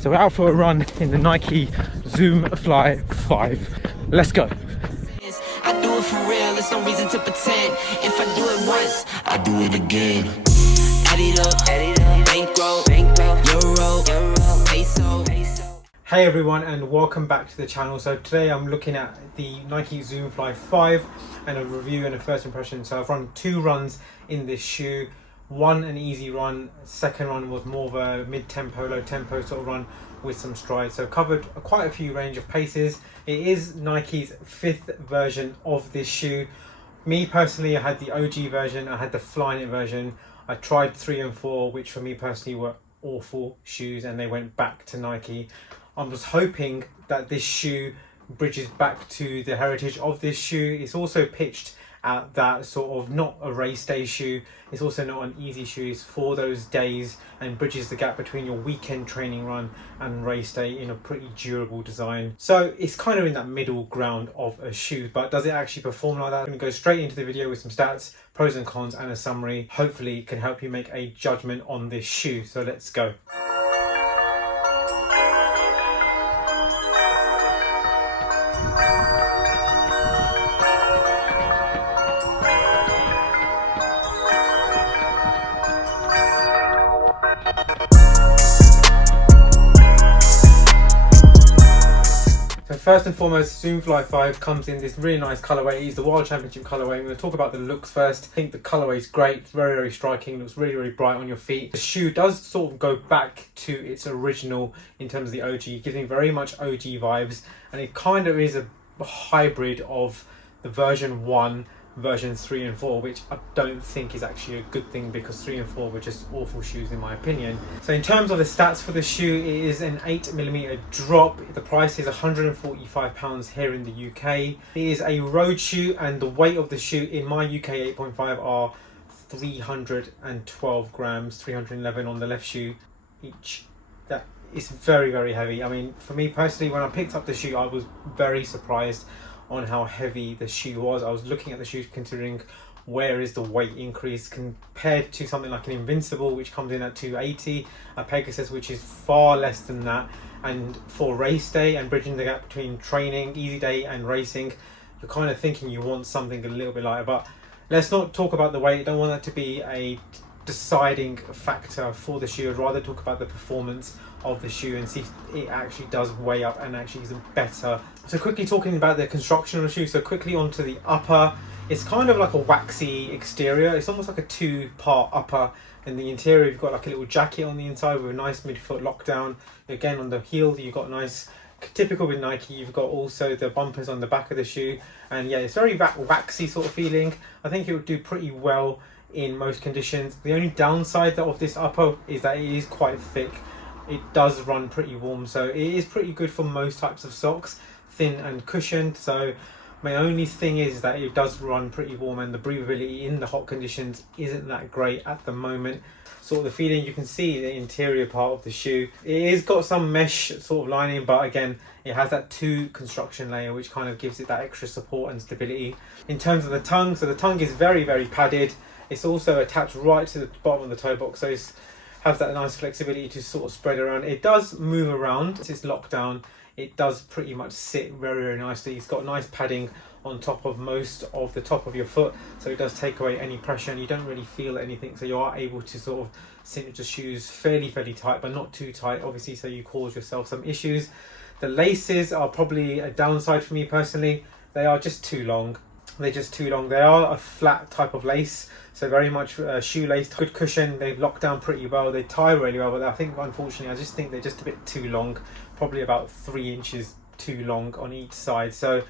So we're out for a run in the Nike Zoom Fly 5. Let's go. I do it for real, there's no reason to pretend. If I do it once, I do it again. Add it up, bankroll, euro, peso. Hey everyone, and welcome back to the channel. So today I'm looking at the Nike Zoom Fly 5 and a review and a first impression. So I've run 2 runs in this shoe. One an easy run, second run was more of a mid-tempo, low-tempo sort of run with some strides. So covered quite a few range of paces. It is Nike's 5th version of this shoe. Me personally, I had the OG version, I had the Flyknit version. I tried 3 and 4, which for me personally were awful shoes, and they went back to Nike. I was hoping that this shoe bridges back to the heritage of this shoe. It's also pitched at that sort of not a race day shoe. It's also not an easy shoe. It's for those days and bridges the gap between your weekend training run and race day in a pretty durable design. So it's kind of in that middle ground of a shoe, but does it actually perform like that? I'm going to go straight into the video with some stats, pros and cons, and a summary. Hopefully it can help you make a judgment on this shoe. So let's go. First and foremost, Zoom Fly 5 comes in this really nice colourway. It is the World Championship colourway. I'm going to talk about the looks first. I think the colourway is great. It's very, very striking. Looks really, really bright on your feet. The shoe does sort of go back to its original in terms of the OG. It gives me very much OG vibes. And it kind of is a hybrid of the version 1, version 3 and 4, which I don't think is actually a good thing, because 3 and 4 were just awful shoes in my opinion. So in terms of the stats for the shoe, it is an 8mm drop. The price is £145 here in the UK. It is a road shoe, and the weight of the shoe in my UK 8.5 are 312 grams, 311 on the left shoe each. That is very, very heavy. I mean, for me personally, when I picked up the shoe, I was very surprised on how heavy the shoe was. I was looking at the shoe considering where is the weight increase compared to something like an Invincible, which comes in at 280, a Pegasus, which is far less than that. And for race day and bridging the gap between training, easy day and racing, you're kind of thinking you want something a little bit lighter. But let's not talk about the weight. I don't want that to be a deciding factor for the shoe. I'd rather talk about the performance of the shoe and see if it actually does weigh up and actually is better. So quickly talking about the construction of the shoe, so quickly onto the upper. It's kind of like a waxy exterior. It's almost like a 2-part upper. In the interior you've got like a little jacket on the inside with a nice midfoot lockdown. Again, on the heel you've got nice, typical with Nike, you've got also the bumpers on the back of the shoe, and yeah, it's very waxy sort of feeling. I think it would do pretty well in most conditions. The only downside of this upper is that it is quite thick. It does run pretty warm, so it is pretty good for most types of socks, thin and cushioned. So my only thing is that it does run pretty warm, and the breathability in the hot conditions isn't that great at the moment. Sort of the feeling, you can see the interior part of the shoe. It is got some mesh sort of lining, but again, it has that 2 construction layer, which kind of gives it that extra support and stability. In terms of the tongue, so the tongue is very, very padded. It's also attached right to the bottom of the toe box, so it's has that nice flexibility to sort of spread around. It does move around. It's locked down. It does pretty much sit very, very nicely. It's got nice padding on top of most of the top of your foot, so it does take away any pressure and you don't really feel anything. So you are able to sort of cinch the shoes fairly tight, but not too tight, obviously, so you cause yourself some issues. The laces are probably a downside for me personally. They are just too long. They're just too long. They are a flat type of lace, so very much shoelace, good cushion. They've locked down pretty well. They tie really well, but I think unfortunately I just think they're just a bit too long, probably about 3 inches too long on each side. So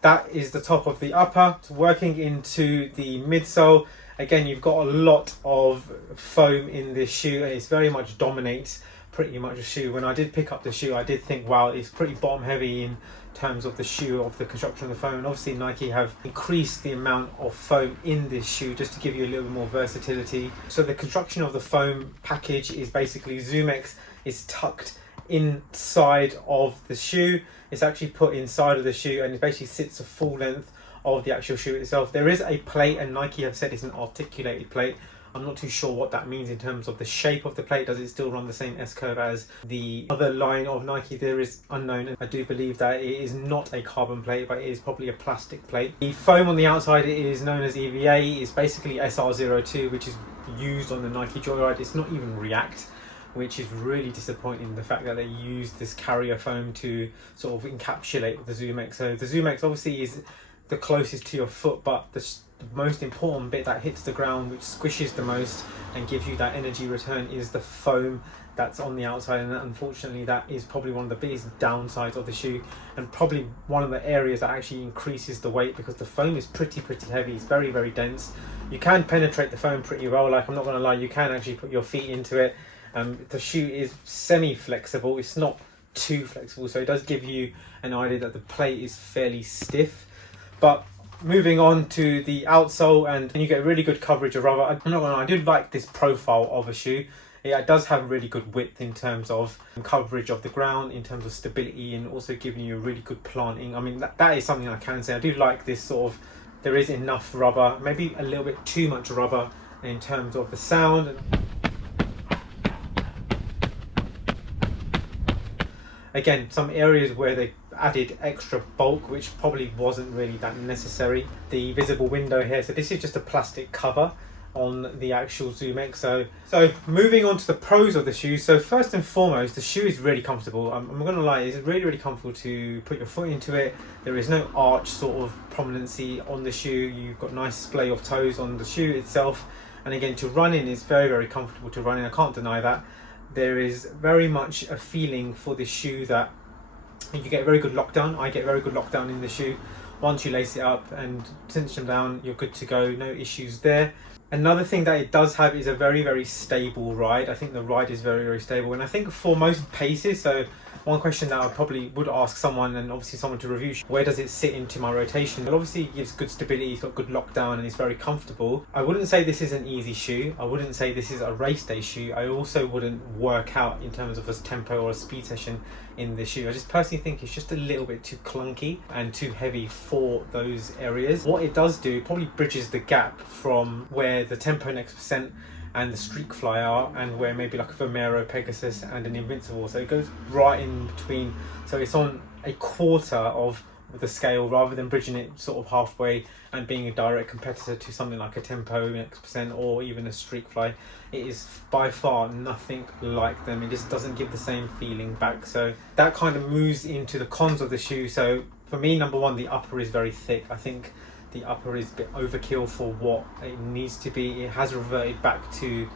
that is the top of the upper. So working into the midsole, again, you've got a lot of foam in this shoe, and it's very much dominates pretty much the shoe. When I did pick up the shoe, I did think, wow, it's pretty bottom heavy in terms of the shoe, of the construction of the foam. And obviously Nike have increased the amount of foam in this shoe just to give you a little bit more versatility. So the construction of the foam package is basically ZoomX is tucked inside of the shoe. It's actually put inside of the shoe, and it basically sits a full length of the actual shoe itself. There is a plate, and Nike have said it's an articulated plate. I'm not too sure what that means in terms of the shape of the plate. Does it still run the same S-curve as the other line of Nike? There is unknown, and I do believe that it is not a carbon plate, but it is probably a plastic plate. The foam on the outside is known as EVA. It's basically SR02, which is used on the Nike Joyride. It's not even React, which is really disappointing, the fact that they used this carrier foam to sort of encapsulate the Zoom X. So the Zoom X obviously is the closest to your foot, but the most important bit that hits the ground, which squishes the most and gives you that energy return, is the foam that's on the outside. And unfortunately, that is probably one of the biggest downsides of the shoe, and probably one of the areas that actually increases the weight, because the foam is pretty heavy. It's very dense. You can penetrate the foam pretty well, like, I'm not going to lie, you can actually put your feet into it. The shoe is semi-flexible, it's not too flexible, so it does give you an idea that the plate is fairly stiff. But moving on to the outsole, and you get really good coverage of rubber. I'm not gonna lie, I do like this profile of a shoe. It does have really good width in terms of coverage of the ground, in terms of stability, and also giving you a really good planting. I mean, that is something I can say. I do like this sort of, there is enough rubber, maybe a little bit too much rubber in terms of the sound. Again, some areas where they added extra bulk, which probably wasn't really that necessary. The visible window here, so this is just a plastic cover on the actual Zoom X. So moving on to the pros of the shoe. So first and foremost, the shoe is really comfortable. I'm not gonna lie, it's really comfortable to put your foot into it. There is no arch sort of prominency on the shoe. You've got nice splay of toes on the shoe itself, and again, to run in is very comfortable to run in. I can't deny that. There is very much a feeling for the shoe that you get very good lockdown. I get very good lockdown in the shoe. Once you lace it up and cinch them down, you're good to go, no issues there. Another thing that it does have is a very stable ride. I think the ride is very stable, and I think for most paces, so one question that I probably would ask someone, and obviously someone to review, where does it sit into my rotation? Well, obviously it gives good stability, it's got good lockdown, and it's very comfortable. I wouldn't say this is an easy shoe. I wouldn't say this is a race day shoe. I also wouldn't work out in terms of a tempo or a speed session in the shoe. I just personally think it's just a little bit too clunky and too heavy for those areas. What it does do, probably bridges the gap from where the Tempo Next Percent and the Streak Fly are, and where maybe like a Vomero, Pegasus and an Invincible. So it goes right in between. So it's on a quarter of the scale, rather than bridging it sort of halfway and being a direct competitor to something like a Tempo Next Percent or even a Streak Fly. It is by far nothing like them. It just doesn't give the same feeling back. So that kind of moves into the cons of the shoe. So for me, number one, the upper is very thick. I think the upper is a bit overkill for what it needs to be. It has reverted back to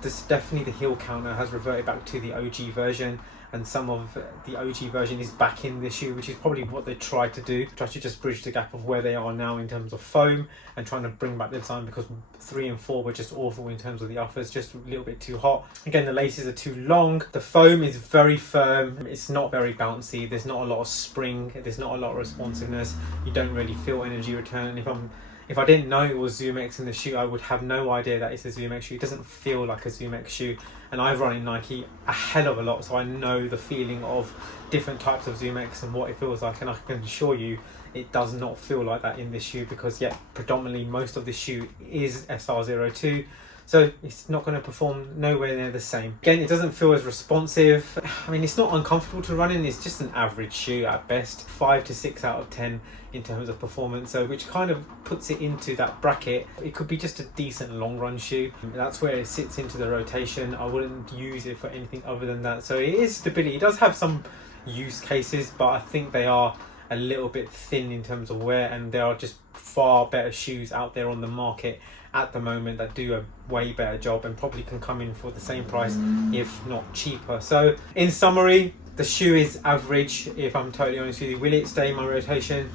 this, definitely the heel counter has reverted back to the OG version, and some of the OG version is back in the shoe, which is probably what they tried to do, try to just bridge the gap of where they are now in terms of foam, and trying to bring back the design, because 3 and 4 were just awful in terms of the uppers, just a little bit too hot. Again, the laces are too long, the foam is very firm, it's not very bouncy, there's not a lot of spring, there's not a lot of responsiveness, you don't really feel energy return. And if I didn't know it was Zoom X in the shoe, I would have no idea that it's a Zoom X shoe. It doesn't feel like a Zoom X shoe, and I've run in Nike a hell of a lot, so I know the feeling of different types of Zoom X and what it feels like, and I can assure you it does not feel like that in this shoe, because predominantly most of the shoe is SR02, so it's not going to perform nowhere near the same. Again, it doesn't feel as responsive. I mean, it's not uncomfortable to run in, it's just an average shoe at best, 5 to 6 out of 10 in terms of performance, so which kind of puts it into that bracket. It could be just a decent long run shoe. That's where it sits into the rotation. I wouldn't use it for anything other than that. So it is stability. It does have some use cases, but I think they are a little bit thin in terms of wear, and there are just far better shoes out there on the market at the moment that do a way better job and probably can come in for the same price, if not cheaper. So in summary, the shoe is average, if I'm totally honest with you. Will it stay in my rotation?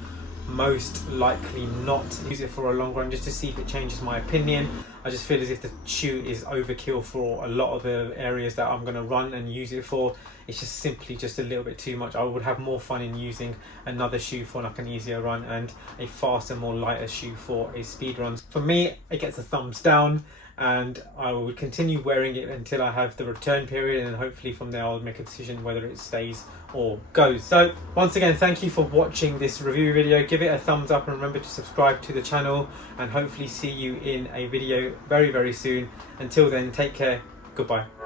Most likely not. Use it for a long run just to see if it changes my opinion. I just feel as if the shoe is overkill for a lot of the areas that I'm going to run and use it for. It's just simply just a little bit too much. I would have more fun in using another shoe for like an easier run, and a faster, more lighter shoe for a speed run. For me, it gets a thumbs down. and I will continue wearing it until I have the return period, and hopefully from there I'll make a decision whether it stays or goes. So once again, thank you for watching this review video. Give it a thumbs up and remember to subscribe to the channel, and hopefully see you in a video very, very soon. Until then, take care. Goodbye.